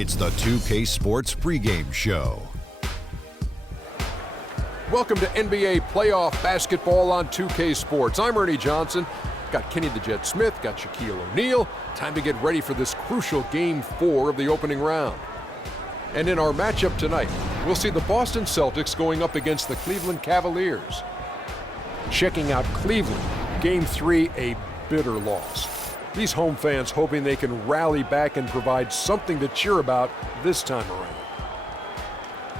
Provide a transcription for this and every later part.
It's the 2K Sports pregame show. Welcome to NBA playoff basketball on 2K Sports. I'm Ernie Johnson. Got Kenny the Jet Smith, got Shaquille O'Neal. Time to get ready for this crucial Game 4 of the opening round. And in our matchup tonight, we'll see the Boston Celtics going up against the Cleveland Cavaliers. Checking out Cleveland, Game 3, a bitter loss. These home fans hoping they can rally back and provide something to cheer about this time around.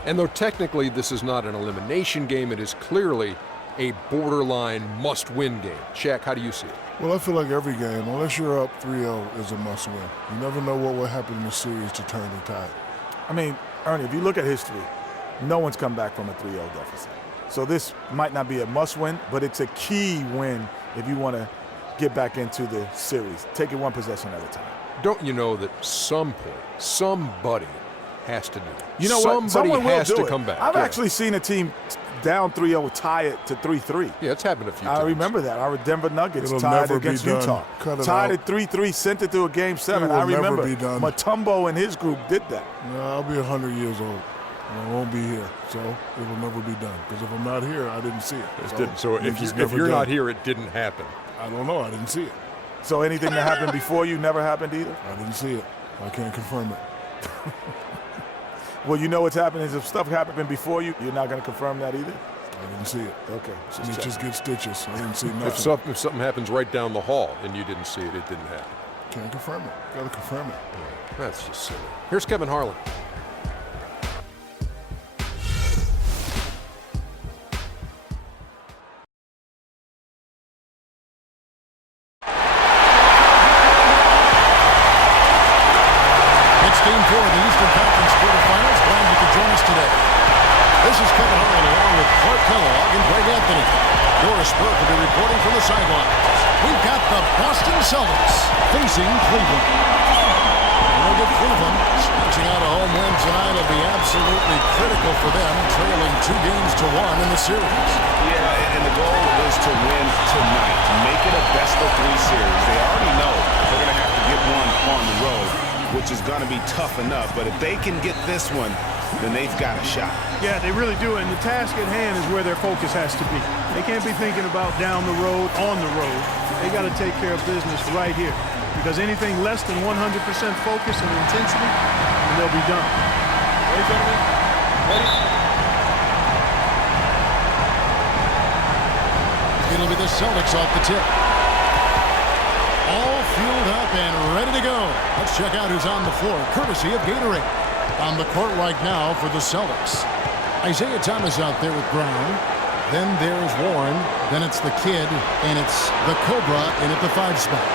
And though technically this is not an elimination game, it is clearly a borderline must-win game. Shaq, how do you see it? Well, I feel like every game, unless you're up 3-0, is a must-win. You never know what will happen in the series to turn the tide. I mean, Ernie, if you look at history, no one's come back from a 3-0 deficit. So this might not be a must-win, but it's a key win if you want to get back into the series. Take it one possession at a time. Don't you know that some point, somebody has to do it? You know what? Somebody has to come back. I've actually seen a team down 3-0 tie it to 3-3. Yeah, it's happened a few times. I remember that. Our Denver Nuggets It'll tied never against be done. Utah. Cut it tied out. at 3-3, sent it to a Game 7. It will I remember never be done. Mutombo and his group did that. No, I'll be 100 years old, and I won't be here, so it will never be done. Because if I'm not here, I didn't see it. So if you're not here, it didn't happen. I don't know. I didn't see it. So anything that happened before you never happened either? I didn't see it. I can't confirm it. Well, you know what's happening is if stuff happened before you, you're not going to confirm that either? I didn't see it. Okay. Just get stitches. I didn't see nothing. If something happens right down the hall and you didn't see it, it didn't happen. Can't confirm it. Got to confirm it. That's just silly. Here's Kevin Harlan. It's Game 4 of the Eastern Conference quarterfinals. Glad you could join us today. This is Kevin Harlan along with Clark Kellogg and Greg Anthony. Doris Burke will be reporting from the sideline. We've got the Boston Celtics facing Cleveland. Look at Cleveland scratching out a home win tonight will be absolutely critical for them, trailing 2-1 in the series. Yeah, and the goal is to win tonight, to make it a best-of-3 series. They already know they're going to have to get one on the road, which is going to be tough enough. But if they can get this one, then they've got a shot. Yeah, they really do. And the task at hand is where their focus has to be. They can't be thinking about down the road, on the road. They got to take care of business right here. Because anything less than 100% focus and intensity, and they'll be done. Ready, gentlemen? Ready? It'll be the Celtics off the tip. All fueled up and ready to go. Let's check out who's on the floor, courtesy of Gatorade. On the court right now for the Celtics. Isaiah Thomas out there with Brown. Then there's Warren. Then it's the Kid. And it's the Cobra in at the 5 spot.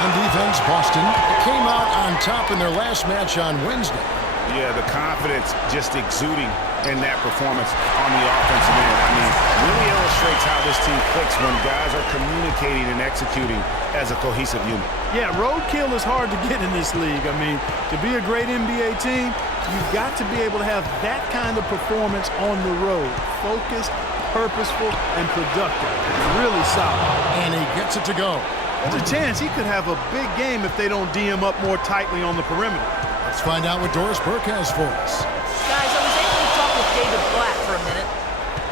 On defense, Boston came out on top in their last match on Wednesday. Yeah, the confidence just exuding in that performance on the offensive end. I mean, really illustrates how this team clicks when guys are communicating and executing as a cohesive unit. Yeah, roadkill is hard to get in this league. I mean, to be a great NBA team, you've got to be able to have that kind of performance on the road. Focused, purposeful, and productive. Really solid. And he gets it to go. There's a chance he could have a big game if they don't D him up more tightly on the perimeter. Let's find out what Doris Burke has for us. Guys, I was able to talk with David Blatt for a minute.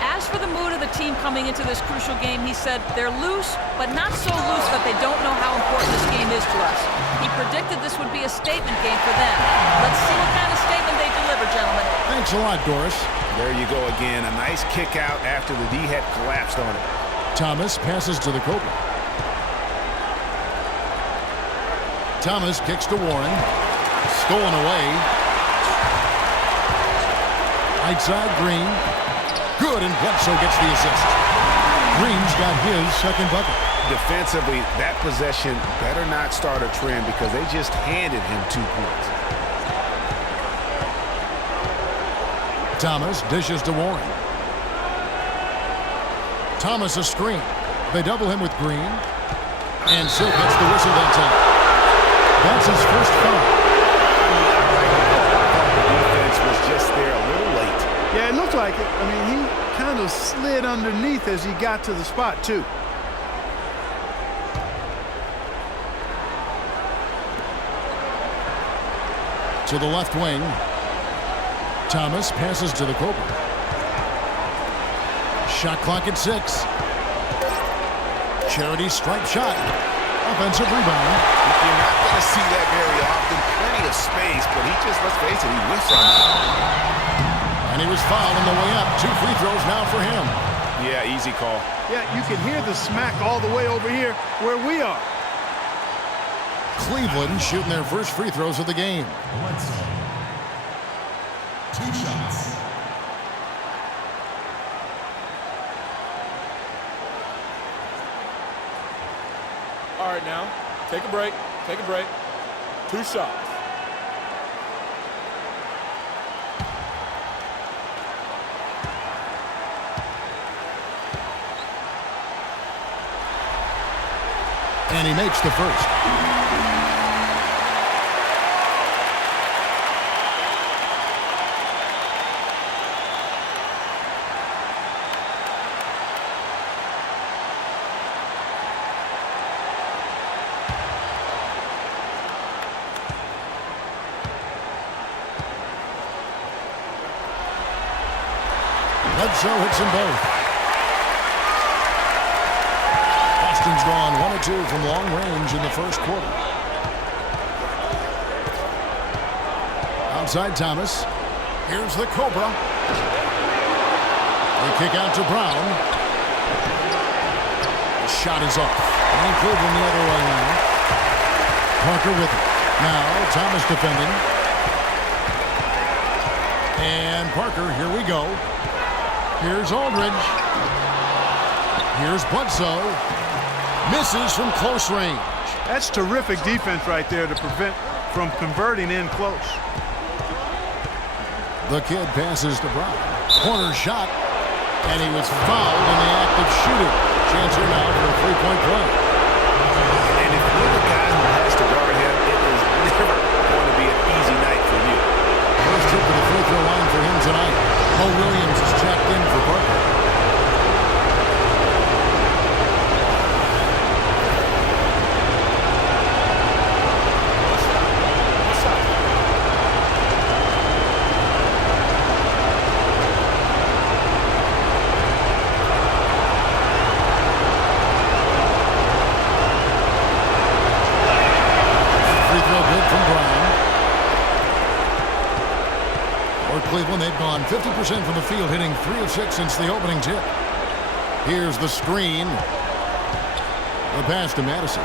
As for the mood of the team coming into this crucial game, he said they're loose, but not so loose that they don't know how important this game is to us. He predicted this would be a statement game for them. Let's see what kind of statement they deliver, gentlemen. Thanks a lot, Doris. There you go again. A nice kick out after the D had collapsed on it. Thomas passes to the Cobra. Thomas kicks to Warren. Stolen away. Right side, Green. Good, and Bledsoe gets the assist. Green's got his second bucket. Defensively, that possession better not start a trend because they just handed him 2 points. Thomas dishes to Warren. Thomas a screen. They double him with Green. And Silk gets the whistle that time. That's his first foul. The defense was just there a little late. Yeah, it looked like it. I mean, he kind of slid underneath as he got to the spot, too. to the left wing. Thomas passes to the Cobra. Shot clock at 6. Charity stripe shot. Offensive rebound. You're not going to see that very often. Plenty of space, but he just, let's face it, he whiffs on that. And he was fouled on the way up. 2 free throws now for him. Yeah, easy call. Yeah, you can hear the smack all the way over here where we are. Cleveland shooting their first free throws of the game. 2 shots. All right, now, take a break. Take a break. 2 shots. And he makes the first. Bledsoe hits them both. Boston's gone 1 of 2 from long range in the first quarter. Outside Thomas. Here's the Cobra. They kick out to Brown. The shot is off. And Cleveland the other way now. Parker with it. Now Thomas defending. And Parker, here we go. Here's Aldridge. Here's Bledsoe. Misses from close range. That's terrific defense right there to prevent from converting in close. The kid passes to Brown. Corner shot. And he was fouled in the act of shooting. Chance here now for a 3-point play. And if you're the guy who has to guard him, it is never going to be an easy night for you. First trip to the free throw line for him tonight. Mo Williams is checked in for Parker. Free throw good from Brown. Cleveland, they've gone 50% from the field, hitting 3 of 6 since the opening tip. Here's the screen. The pass to Madison.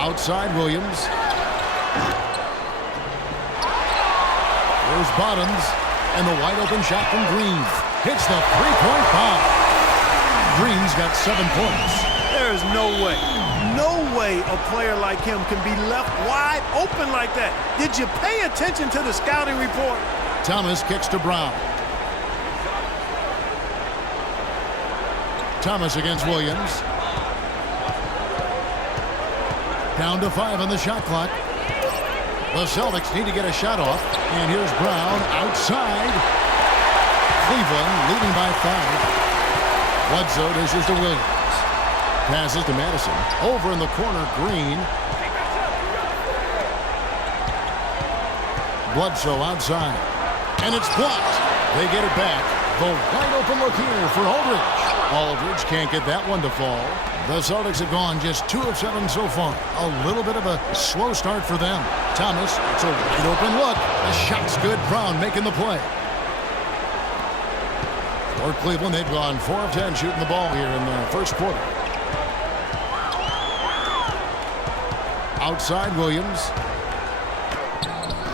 Outside Williams. There's Bottoms. And the wide open shot from Green. Hits the 3-point bomb. Green's got 7 points. There is no way a player like him can be left wide open like that. Did you pay attention to the scouting report? Thomas kicks to Brown. Thomas against Williams. Down to 5 on the shot clock. The Celtics need to get a shot off. And here's Brown outside. Cleveland leading by 5. Bledsoe dishes to Williams. Passes to Madison. Over in the corner, Green. Bledsoe outside. And it's blocked. They get it back. The wide open look here for Aldridge. Aldridge can't get that one to fall. The Celtics have gone just 2 of 7 so far. A little bit of a slow start for them. Thomas, it's a wide open look. The shot's good. Brown making the play. For Cleveland, they've gone 4 of 10 shooting the ball here in the first quarter. Outside Williams.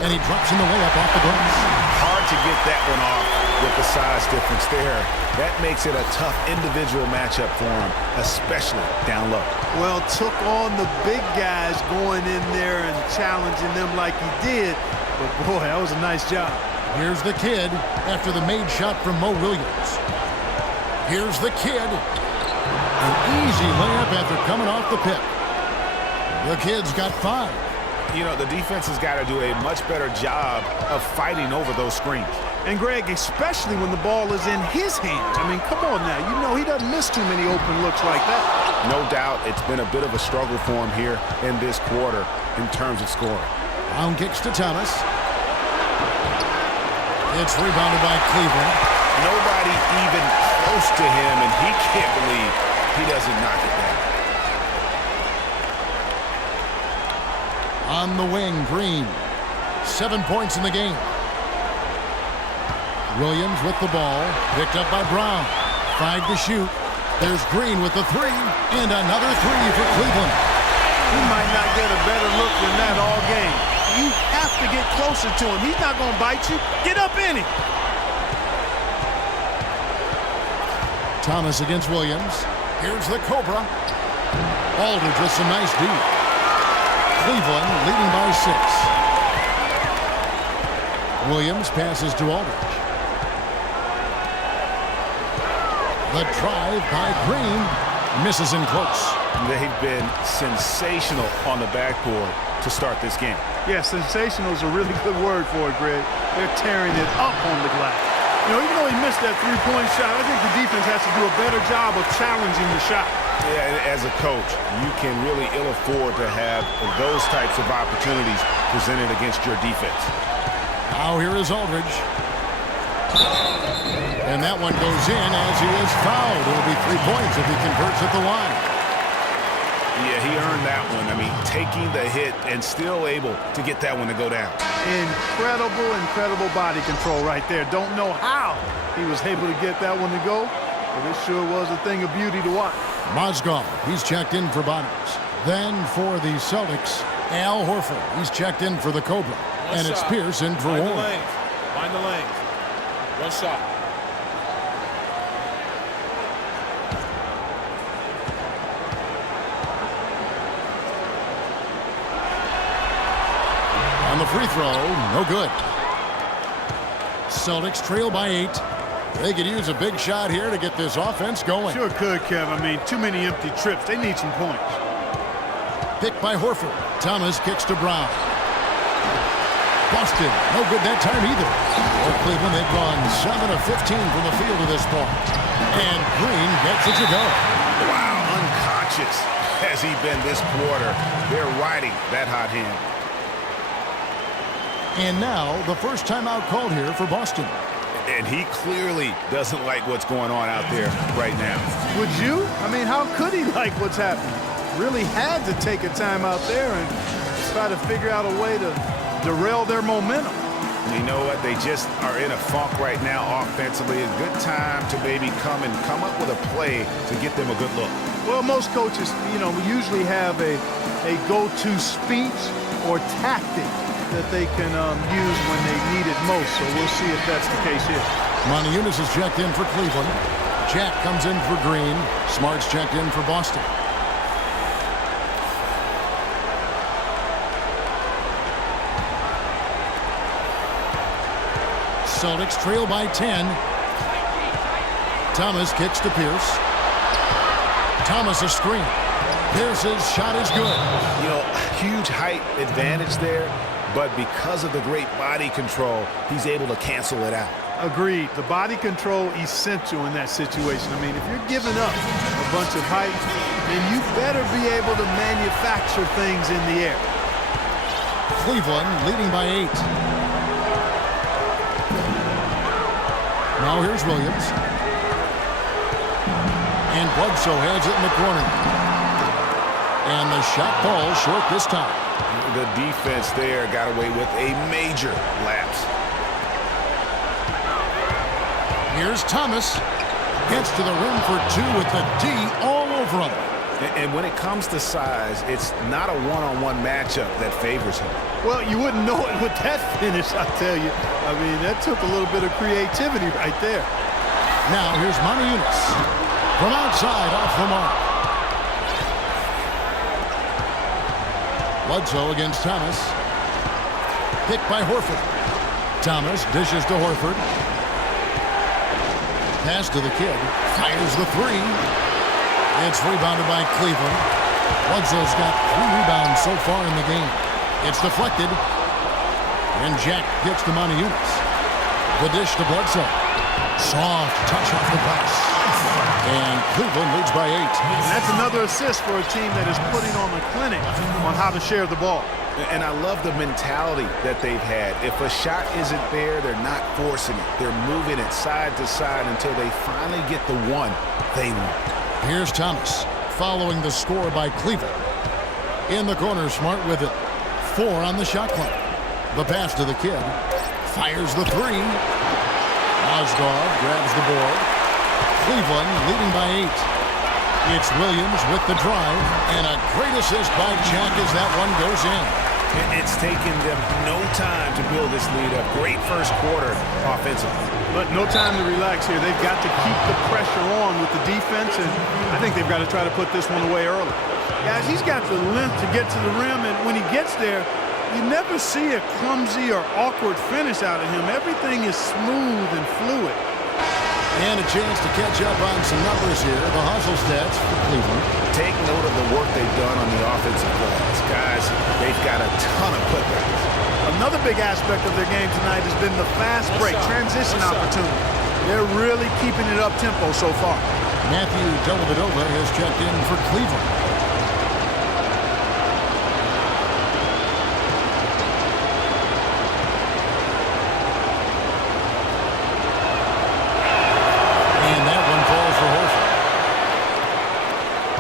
And he drops in the layup off the glass. Hard to get that one off with the size difference there. That makes it a tough individual matchup for him, especially down low. Well, took on the big guys going in there and challenging them like he did. But boy, that was a nice job. Here's the kid after the made shot from Mo Williams. Here's the kid. An easy layup after coming off the pick. The kid's got 5. You know, the defense has got to do a much better job of fighting over those screens. And Greg, especially when the ball is in his hands. I mean, come on now. You know he doesn't miss too many open looks like that. No doubt it's been a bit of a struggle for him here in this quarter. in terms of scoring. Brown kicks to Thomas. It's rebounded by Cleveland. Nobody even close to him, and he can't believe he doesn't knock it down. On the wing, Green. 7 points in the game. Williams with the ball. Picked up by Brown. 5 to shoot. There's Green with the 3. And another 3 for Cleveland. You might not get a better look than that all game. You have to get closer to him. He's not going to bite you. Get up in him. Thomas against Williams. Here's the Cobra. Aldridge with some nice D. Cleveland leading by 6. Williams passes to Aldridge. The drive by Green. Misses in close. They've been sensational on the backboard to start this game. Yeah, sensational is a really good word for it, Greg. They're tearing it up on the glass. You know, even though he missed that three-point shot, I think the defense has to do a better job of challenging the shot. Yeah, and as a coach, you can really ill afford to have those types of opportunities presented against your defense. Now here is Aldridge. And that one goes in as he is fouled. It'll be 3 points if he converts at the line. Yeah, he earned that one. I mean, taking the hit and still able to get that one to go down. Incredible body control right there. Don't know how he was able to get that one to go, but it sure was a thing of beauty to watch. Mozgov, he's checked in for Bottoms. Then for the Celtics, Al Horford. He's checked in for the Cobra. And it's Pierce in for Warren. Find the lanes. One shot. On the free throw, no good. Celtics trail by 8. They could use a big shot here to get this offense going. Sure could, Kev. I mean, too many empty trips. They need some points. Picked by Horford. Thomas kicks to Brown. Busted. No good that time either. For Cleveland, they've gone 7 of 15 from the field to this point. And Green gets it to go. Wow, unconscious has he been this quarter. They're riding that hot hand. And now, the first timeout called here for Boston. And he clearly doesn't like what's going on out there right now. Would you? I mean, how could he like what's happening? Really had to take a time out there and try to figure out a way to derail their momentum. You know what? They just are in a funk right now offensively. A good time to maybe come up with a play to get them a good look. Well, most coaches, you know, usually have a go-to speech or tactic that they can use when they need it most. So we'll see if that's the case here. Monteunis is checked in for Cleveland. Jack comes in for Green. Smart's checked in for Boston. Celtics trail by 10. Thomas kicks to Pierce. Thomas a screen. Pierce's shot is good. You know, huge height advantage there, but because of the great body control, he's able to cancel it out. Agreed. The body control essential in that situation. I mean, if you're giving up a bunch of height, then you better be able to manufacture things in the air. Cleveland leading by 8. Now here's Williams. And Bledsoe has it in the corner. And the shot falls short this time. The defense there got away with a major lapse. Here's Thomas. Gets to the rim for 2 with the D all over him. And when it comes to size, it's not a one-on-one matchup that favors him. Well, you wouldn't know it with that finish, I tell you. I mean, that took a little bit of creativity right there. Now here's Monteunis. From outside, off the mark. Bledsoe against Thomas. Picked by Horford. Thomas dishes to Horford. Pass to the kid. Fires the 3. It's rebounded by Cleveland. Bledsoe's got 3 rebounds so far in the game. It's deflected. And Jack gets to Monteunis. The dish to Bledsoe. Soft touch off the glass. And Cleveland leads by 8. And that's another assist for a team that is putting on a clinic on how to share the ball. And I love the mentality that they've had. If a shot isn't there, they're not forcing it. They're moving it side to side until they finally get the one they want. Here's Thomas following the score by Cleveland. In the corner, Smart with it. 4 on the shot clock. The pass to the kid. Fires the 3. Mozgov grabs the board. Cleveland leading by 8. It's Williams with the drive. And a great assist by Jack as that one goes in. It's taken them no time to build this lead up. Great first quarter offensively. But no time to relax here. They've got to keep the pressure on with the defense, and I think they've got to try to put this one away early. Guys, he's got the length to get to the rim, and when he gets there, you never see a clumsy or awkward finish out of him. Everything is smooth and fluid. And a chance to catch up on some numbers here. The hustle stats for Cleveland. Take note of the work they've done on the offensive glass. Guys, they've got a ton of putbacks. Another big aspect of their game tonight has been the fast break, transition opportunity. They're really keeping it up-tempo so far. Matthew Dellavedova has checked in for Cleveland.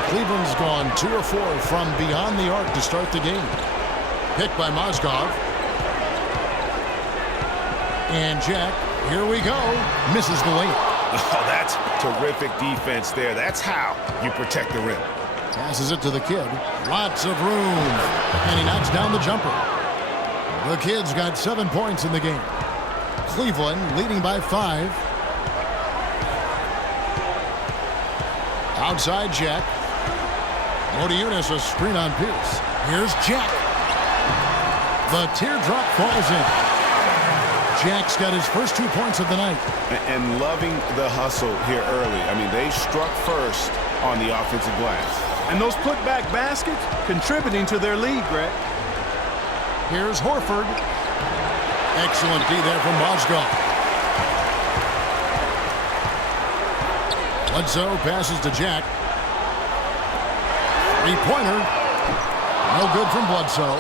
Cleveland's gone 2 of 4 from beyond the arc to start the game. Picked by Mozgov. And Jack, here we go, misses the layup. Oh, that's terrific defense there. That's how you protect the rim. Passes it to the kid. Lots of room. And he knocks down the jumper. The kid's got 7 points in the game. Cleveland leading by 5. Outside Jack. Modiunas a screen on Pierce. Here's Jack. The teardrop falls in. Jack's got his first 2 points of the night. And loving the hustle here early. I mean, they struck first on the offensive glass. And those putback baskets contributing to their lead, Greg. Here's Horford. Excellent D there from Mozgov. Bledsoe passes to Jack. Three-pointer. No good from Bledsoe.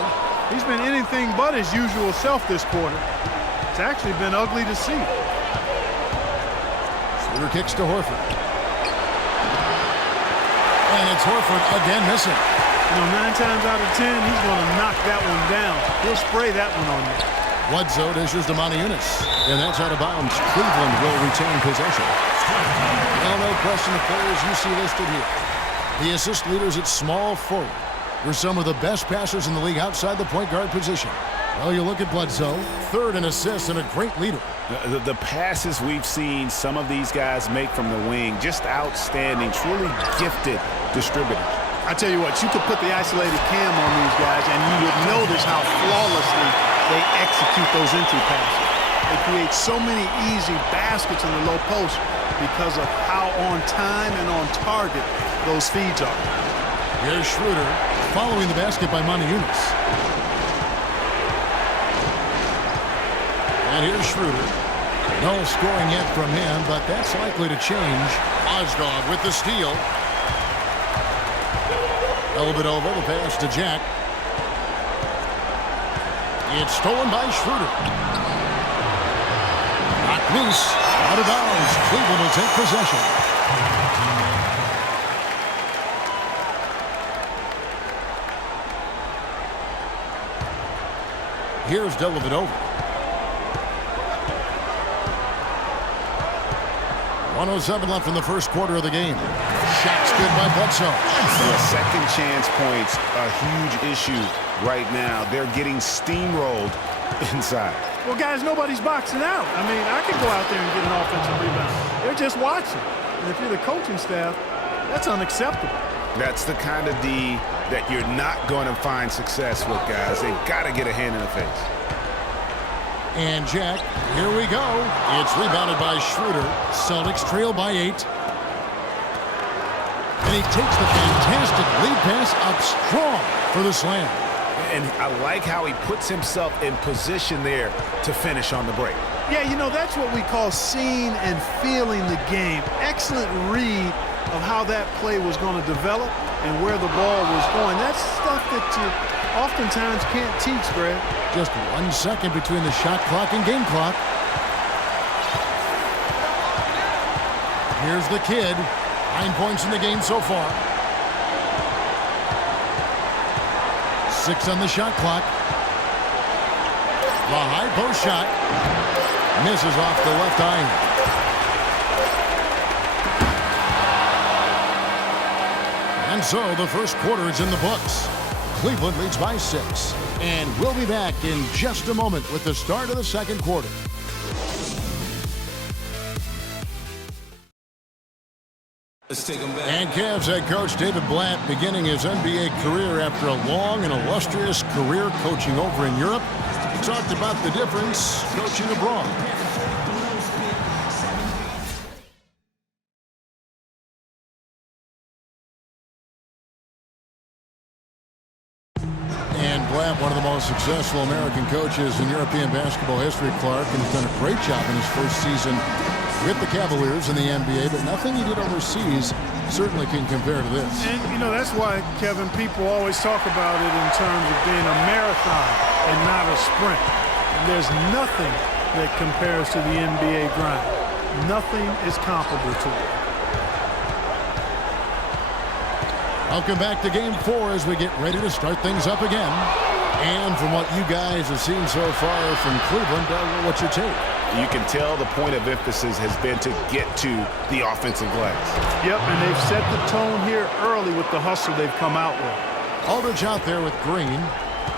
He's been anything but his usual self this quarter. It's actually been ugly to see. Schroeder kicks to Horford. And it's Horford again missing. You know, 9 times out of 10, he's going to knock that one down. He'll spray that one on you. Bledsoe dishes to Modiunas. And that's out of bounds. Cleveland will retain possession. Well, no question the players you see listed here. The assist leaders at small forward were some of the best passers in the league outside the point guard position. Well, you look at Bledsoe, 3rd in assists and a great leader. The passes we've seen some of these guys make from the wing, just outstanding, truly gifted distributors. I tell you what, you could put the isolated cam on these guys and you would notice how flawlessly they execute those entry passes. They create so many easy baskets in the low post because of how on time and on target those feeds are. Here's Schroeder following the basket by Modiunas. And here's Schroeder. No scoring yet from him, but that's likely to change. Mozgov with the steal. Dellavedova, the pass to Jack. It's stolen by Schroeder. Knocked loose. Out of bounds. Cleveland will take possession. Here's Dellavedova. 1:07 left in the first quarter of the game. Shot's good by Bledsoe. The second chance points a huge issue right now. They're getting steamrolled inside. Well, guys, nobody's boxing out. I mean, I could go out there and get an offensive rebound. They're just watching. And if you're the coaching staff, that's unacceptable. That's the kind of D that you're not going to find success with, guys. They've got to get a hand in the face. And Jack, here we go. It's rebounded by Schroeder. Celtics trail by 8. And he takes the fantastic lead pass up strong for the slam. And I like how he puts himself in position there to finish on the break. Yeah, you know, that's what we call seeing and feeling the game. Excellent read of how that play was going to develop and where the ball was going. That's stuff that oftentimes can't teach, Greg. Just 1 second between the shot clock and game clock. Here's the kid. 9 points in the game so far. 6 on the shot clock. The high post shot. Misses off the left iron. And so the first quarter is in the books. Cleveland leads by 6. And we'll be back in just a moment with the start of the second quarter. Let's take them back. And Cavs head coach David Blatt beginning his NBA career after a long and illustrious career coaching over in Europe. He talked about the difference coaching abroad. And Blatt, one of the most successful American coaches in European basketball history, Clark, and has done a great job in his first season with the Cavaliers in the NBA, but nothing he did overseas certainly can compare to this. And, you know, that's why, Kevin, people always talk about it in terms of being a marathon and not a sprint. And there's nothing that compares to the NBA grind. Nothing is comparable to it. Welcome back to Game 4 as we get ready to start things up again. And from what you guys have seen so far from Cleveland, what's your take? You can tell the point of emphasis has been to get to the offensive glass. Yep, and they've set the tone here early with the hustle they've come out with. Aldridge out there with Green.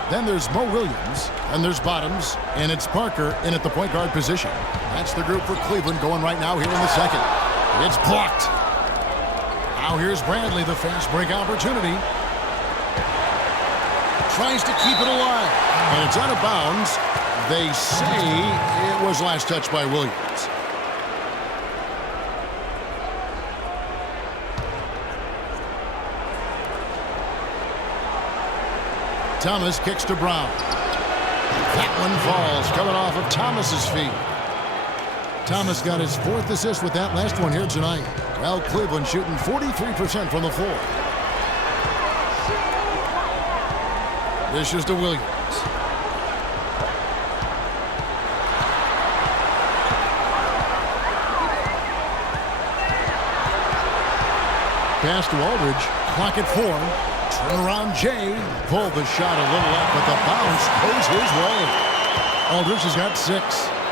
Then there's Mo Williams. And there's Bottoms. And it's Parker in at the point guard position. That's the group for Cleveland going right now here in the second. It's blocked. Now here's Bradley, the fast break opportunity. Tries to keep it alive. And it's out of bounds. They say it was last touched by Williams. Thomas kicks to Brown. That one falls, coming off of Thomas's feet. Thomas got his 4th assist with that last one here tonight. Well, Cleveland shooting 43% from the floor. This is to Williams. Pass to Aldridge. Clock at 4. Turn around Jay. Pulled the shot a little up, but the bounce goes his way. Aldridge has got 6.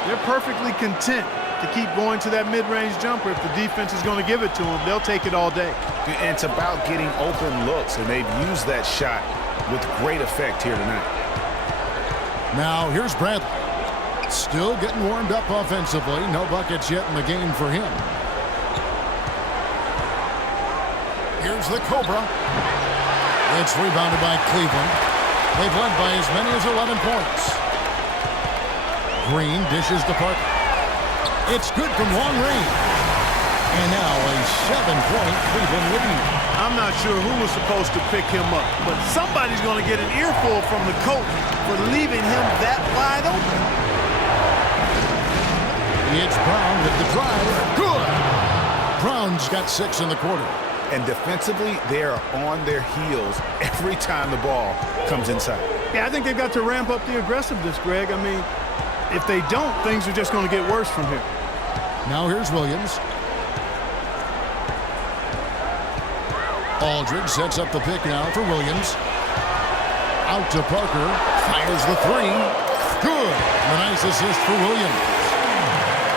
They're perfectly content to keep going to that mid-range jumper. If the defense is going to give it to them, they'll take it all day. And it's about getting open looks, and they've used that shot with great effect here tonight. Now here's Bradley. Still getting warmed up offensively. No buckets yet in the game for him. Here's the Cobra. It's rebounded by Cleveland. They've led by as many as 11 points. Green dishes to Parker. It's good from long range. And now a 7-point Cleveland lead. I'm not sure who was supposed to pick him up, but somebody's going to get an earful from the coach for leaving him that wide open. It's Brown with the drive. Good. Brown's got 6 in the quarter. And defensively, they are on their heels every time the ball comes inside. Yeah, I think they've got to ramp up the aggressiveness, Greg. I mean, if they don't, things are just going to get worse from here. Now here's Williams. Aldridge sets up the pick now for Williams. Out to Parker. Fires the 3. Good. A nice assist for Williams.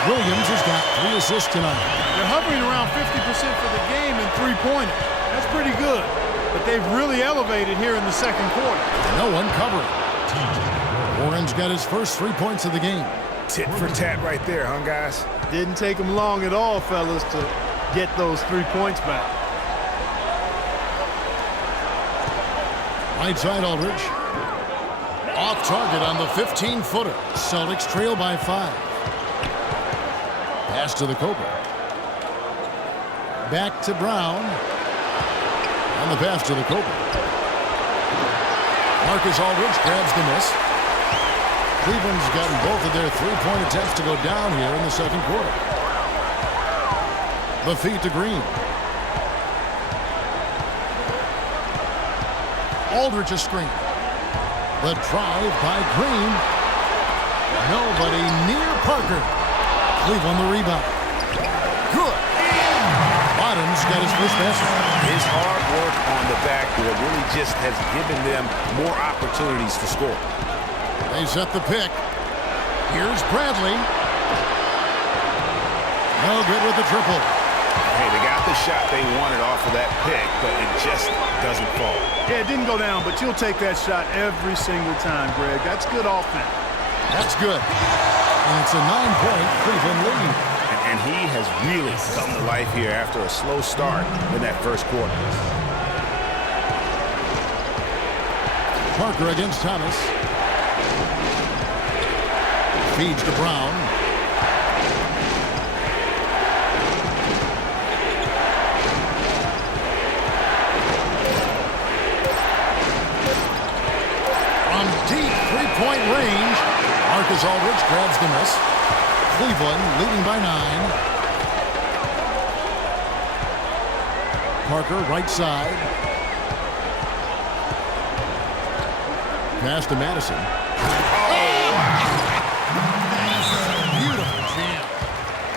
Williams has got 3 assists tonight. They're hovering around 50% for the game in three-pointers. That's pretty good. But they've really elevated here in the second quarter. No one covering. Warren's got his first 3 points of the game. Tit for tat right there, huh, guys? Didn't take them long at all, fellas, to get those 3 points back. Right side Aldridge. Off target on the 15-footer. Celtics trail by 5. Pass to the Cobra. Back to Brown. And the pass to the Cobra. Marcus Aldridge grabs the miss. Cleveland's gotten both of their 3-point attempts to go down here in the second quarter. The feed to Green. Aldridge a screen. The drive by Green. Nobody near Parker. Cleveland the rebound. Good. Bottoms got his first basket. His hard work on the backboard really just has given them more opportunities to score. They set the pick. Here's Bradley. No good with the triple. Hey, they got the shot they wanted off of that pick, but it just doesn't fall. Yeah, it didn't go down, but you'll take that shot every single time, Greg. That's good offense. That's good. And it's a 9-point Cleveland lead. And he has really come to life here after a slow start in that first quarter. Parker against Thomas. Feeds to Brown. From deep three-point range, Marcus Aldridge grabs the miss. Cleveland leading by 9. Parker right side. Pass to Madison. Beautiful jam.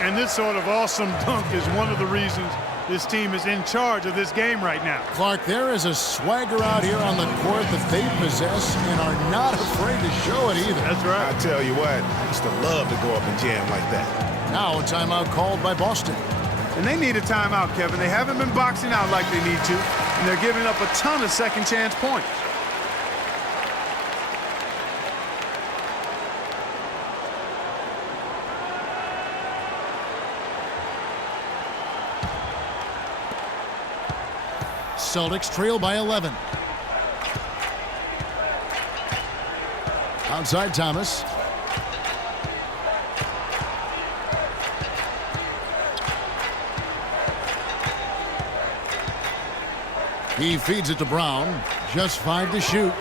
And this sort of awesome dunk is one of the reasons this team is in charge of this game right now. Clark, there is a swagger out here on the court that they possess and are not afraid to show it either. That's right. I tell you what, I used to love to go up and jam like that. Now a timeout called by Boston. And they need a timeout, Kevin. They haven't been boxing out like they need to, and they're giving up a ton of second chance points. Celtics trail by 11. Outside Thomas. He feeds it to Brown. Just 5 to shoot.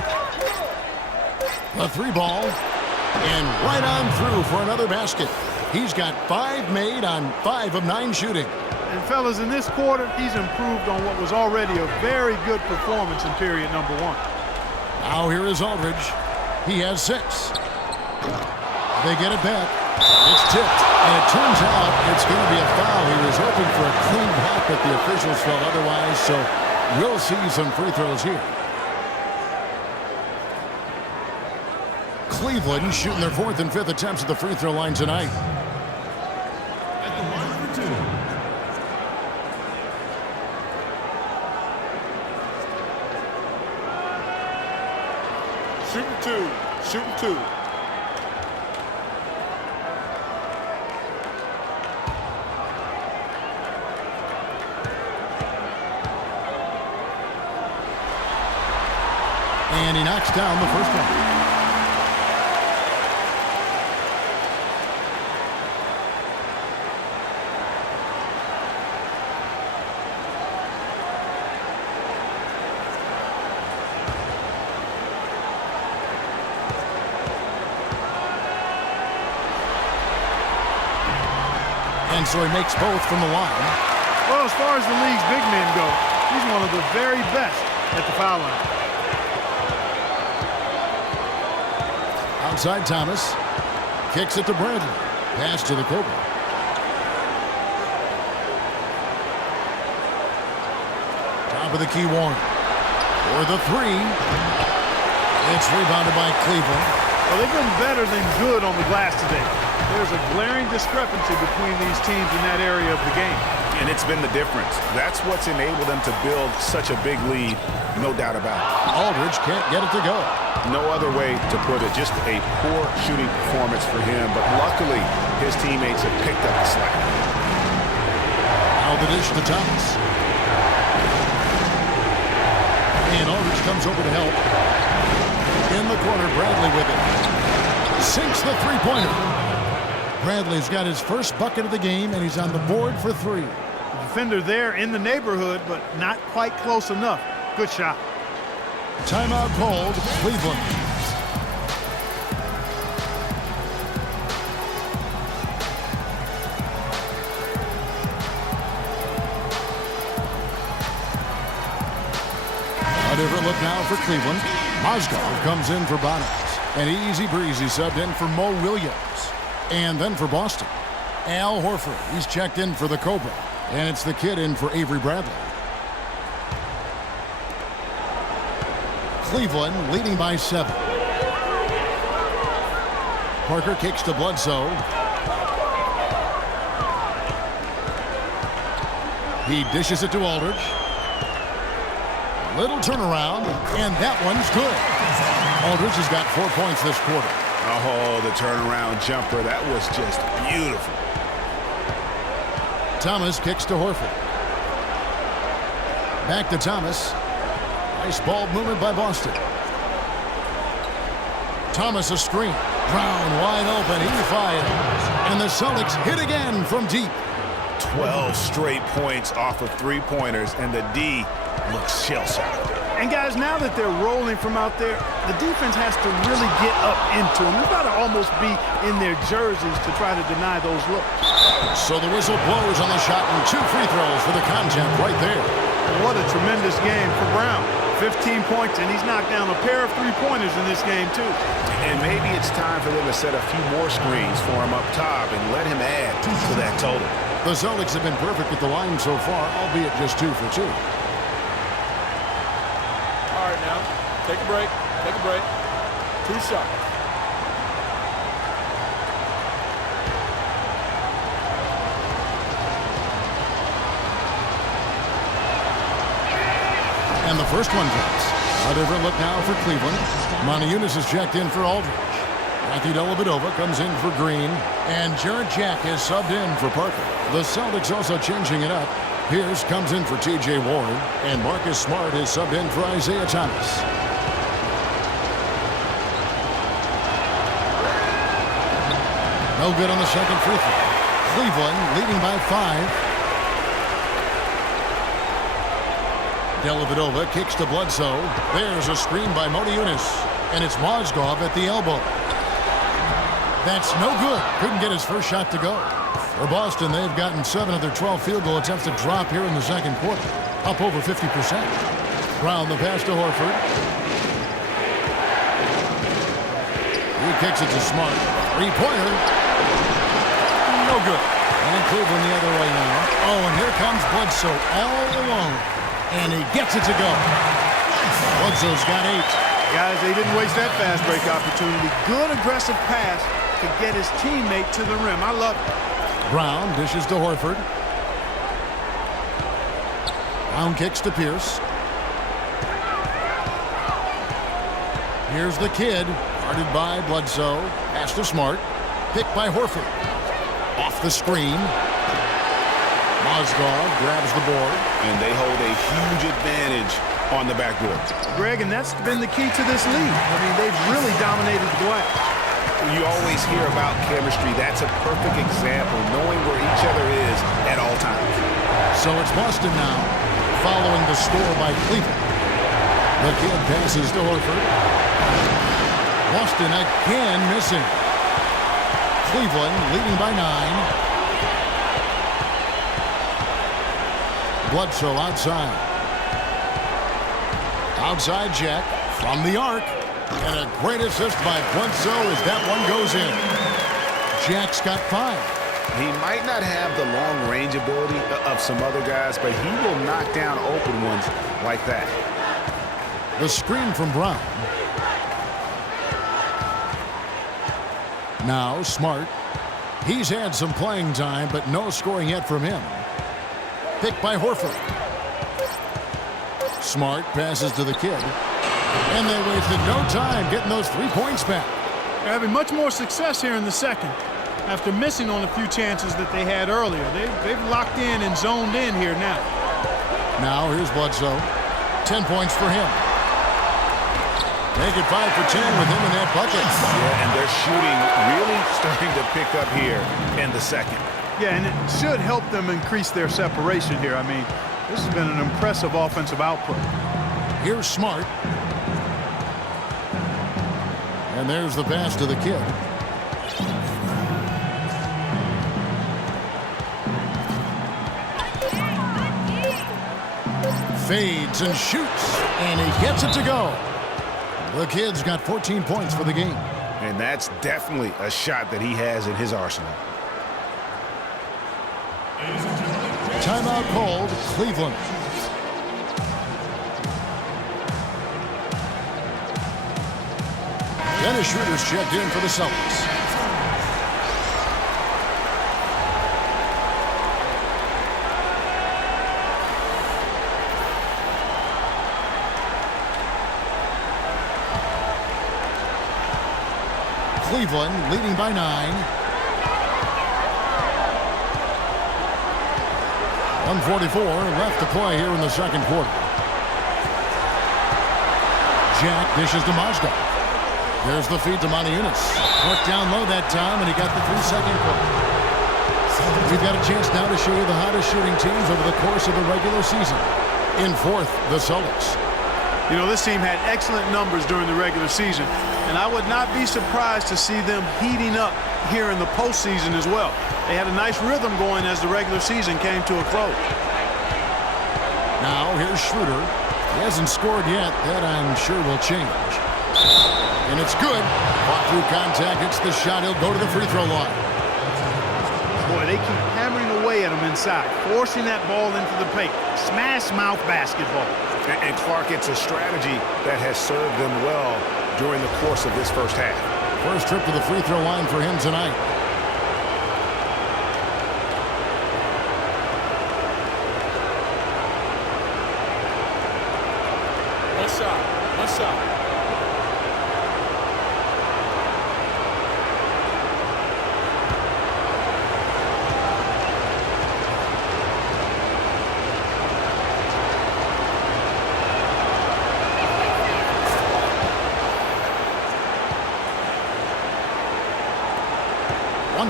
A 3-ball. And right on through for another basket. He's got 5 made on 5 of 9 shooting. And fellas, in this quarter, he's improved on what was already a very good performance in period number 1. Now here is Aldridge. He has 6. They get it back. It's tipped, and it turns out it's going to be a foul. He was hoping for a clean back, but the officials felt otherwise, so we'll see some free throws here. Cleveland shooting their 4th and 5th attempts at the free throw line tonight. At the line for 2. Shooting 2. Shooting 2. And he knocks down the first one. And so he makes both from the line. Well, as far as the league's big men go, he's one of the very best at the foul line. Outside Thomas. Kicks it to Bradley. Pass to the Cobra. Top of the key, Warren. For the 3. It's rebounded by Cleveland. Well, they've been better than good on the glass today. There's a glaring discrepancy between these teams in that area of the game. And it's been the difference. That's what's enabled them to build such a big lead, no doubt about it. Aldridge can't get it to go. No other way to put it, just a poor shooting performance for him, but luckily his teammates have picked up the slack. Now the dish to Thomas. And Aldridge comes over to help. In the corner, Bradley with it. Sinks the three-pointer. Bradley's got his first bucket of the game, and he's on the board for 3. The defender there in the neighborhood, but not quite close enough. Good shot. Timeout called, Cleveland. A different look now for Cleveland. Mozgov comes in for Bonnet. And easy breezy subbed in for Mo Williams. And then for Boston, Al Horford. He's checked in for the Cobra. And it's the kid in for Avery Bradley. Cleveland leading by 7. Parker kicks to Bledsoe. He dishes it to Aldridge. Little turnaround, and that one's good. Aldridge has got 4 points this quarter. Oh, the turnaround jumper. That was just beautiful. Thomas kicks to Horford. Back to Thomas. Nice ball movement by Boston. Thomas a screen. Brown wide open. He fires. And the Celtics hit again from deep. 12 straight points off of three-pointers, and the D looks shell-shocked. And guys, now that they're rolling from out there, the defense has to really get up into them. They've got to almost be in their jerseys to try to deny those looks. So the whistle blows on the shot, and 2 free throws for the contact right there. What a tremendous game for Brown. 15 points, and he's knocked down a pair of three-pointers in this game, too. And maybe it's time for them to set a few more screens for him up top and let him add to that total. The Celtics have been perfect at the line so far, albeit just 2 for 2. All right, now, take a break. Take a break. 2 shots. And the first one drops. A different look now for Cleveland. Montejunas is checked in for Aldridge. Matthew Dellavedova comes in for Green. And Jarrett Jack is subbed in for Parker. The Celtics also changing it up. Pierce comes in for T.J. Warren. And Marcus Smart is subbed in for Isaiah Thomas. No good on the second free throw. Cleveland leading by 5. Dellavedova kicks to Bledsoe. There's a screen by Montejunas. And it's Mozgov at the elbow. That's no good. Couldn't get his first shot to go. For Boston, they've gotten 7 of their 12 field goal attempts to drop here in the second quarter. Up over 50%. Brown the pass to Horford. He kicks it to Smart. 3-pointer. No good. And Cleveland the other way now. Oh, and here comes Bledsoe all alone. And he gets it to go. Bledsoe's got 8. Guys, they didn't waste that fast break opportunity. Good aggressive pass to get his teammate to the rim. I love it. Brown dishes to Horford. Brown kicks to Pierce. Here's the kid. Guarded by Bledsoe. Pass to Smart. Picked by Horford. Off the screen. Mozgov grabs the board. And they hold a huge advantage on the backboard. Greg, and that's been the key to this league. I mean, they've really dominated the glass. You always hear about chemistry. That's a perfect example, knowing where each other is at all times. So it's Boston now, following the score by Cleveland. The kid passes to Horford. Boston again missing. Cleveland leading by 9. Bledsoe outside. Outside Jack from the arc. And a great assist by Bledsoe as that one goes in. Jack's got 5. He might not have the long-range ability of some other guys, but he will knock down open ones like that. The screen from Brown. Now Smart. He's had some playing time, but no scoring yet from him. Picked by Horford. Smart passes to the kid. And they wasted no time getting those 3 points back. They're having much more success here in the second after missing on a few chances that they had earlier. They've locked in and zoned in here now. Now here's Bledsoe. 10 points for him. Make it 5 for 10 with him in that bucket. Yeah, and their shooting really starting to pick up here in the second. Yeah, and it should help them increase their separation here. I mean, this has been an impressive offensive output. Here's Smart. And there's the pass to the kid. Fades and shoots. And he gets it to go. The kid's got 14 points for the game. And that's definitely a shot that he has in his arsenal. Timeout called, Cleveland. Dennis Schroeder's checked in for the Celtics. Cleveland leading by 9. 1:44 left to play here in the second quarter. Jack dishes to Mazda. There's the feed to Moniunas. Put down low that time, and he got the 3-second call. We've got a chance now to show you the hottest shooting teams over the course of the regular season. In fourth, the Celtics. You know, this team had excellent numbers during the regular season, and I would not be surprised to see them heating up here in the postseason as well. They had a nice rhythm going as the regular season came to a close. Now here's Schroeder. He hasn't scored yet. That I'm sure will change. And it's good. Fought through contact. It's the shot. He'll go to the free throw line. Boy, they keep hammering away at him inside, forcing that ball into the paint. Smash mouth basketball. And Clark, it's a strategy that has served them well during the course of this first half. First trip to the free throw line for him tonight. One shot. One shot.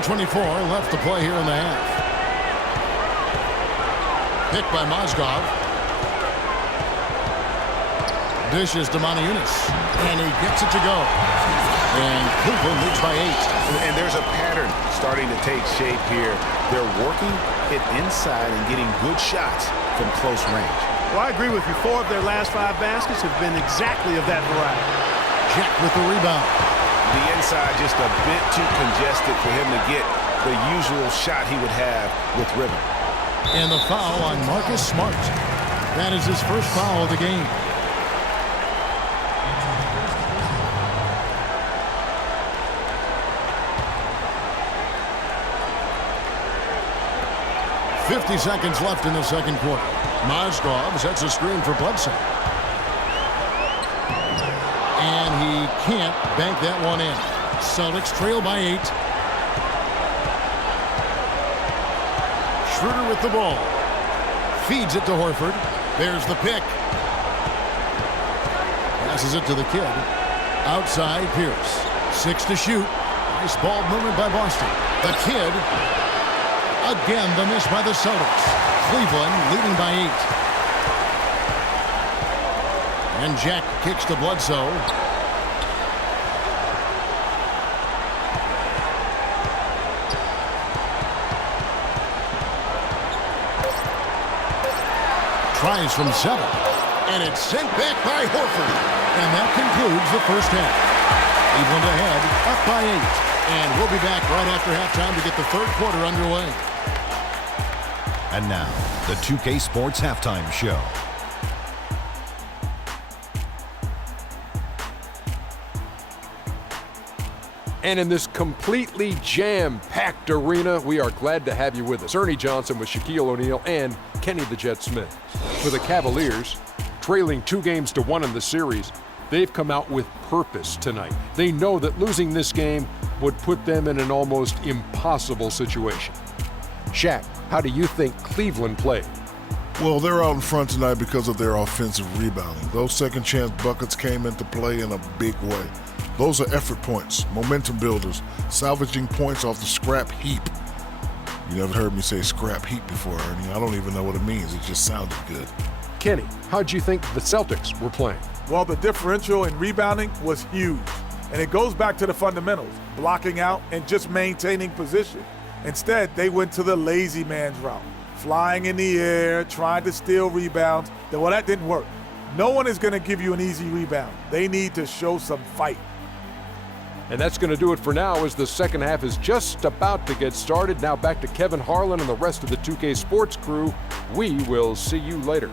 .24 left to play here in the half. Picked by Mozgov. Dishes to Moniunas. And he gets it to go. And Cleveland leads by 8. And there's a pattern starting to take shape here. They're working it inside and getting good shots from close range. Well, I agree with you. 4 of their last 5 baskets have been exactly of that variety. Jack with the rebound. The inside just a bit too congested for him to get the usual shot he would have with rhythm. And the foul on Marcus Smart. That is his first foul of the game. .50 seconds left in the second quarter. Mozgov sets a screen for Bledsoe. And he can't bank that one in. Celtics trail by 8. Schroeder with the ball. Feeds it to Horford. There's the pick. Passes it to the kid. Outside Pierce. 6 to shoot. Nice ball movement by Boston. The kid. Again, the miss by the Celtics. Cleveland leading by 8. And Jack kicks to Bledsoe. Tries from 7. And it's sent back by Horford. And that concludes the first half. Cleveland ahead, up by 8. And we'll be back right after halftime to get the third quarter underway. And now, the 2K Sports Halftime Show. And in this completely jam-packed arena, we are glad to have you with us. Ernie Johnson with Shaquille O'Neal and Kenny the Jet Smith. For the Cavaliers, trailing 2-1 in the series, they've come out with purpose tonight. They know that losing this game would put them in an almost impossible situation. Shaq, how do you think Cleveland played? Well, they're out in front tonight because of their offensive rebounding. Those second chance buckets came into play in a big way. Those are effort points, momentum builders, salvaging points off the scrap heap. You never heard me say scrap heap before, Ernie. I don't even know what it means. It just sounded good. Kenny, how'd you think the Celtics were playing? Well, the differential in rebounding was huge. And it goes back to the fundamentals, blocking out and just maintaining position. Instead, they went to the lazy man's route, flying in the air, trying to steal rebounds. Well, that didn't work. No one is going to give you an easy rebound. They need to show some fight. And that's going to do it for now as the second half is just about to get started. Now back to Kevin Harlan and the rest of the 2K Sports crew. We will see you later.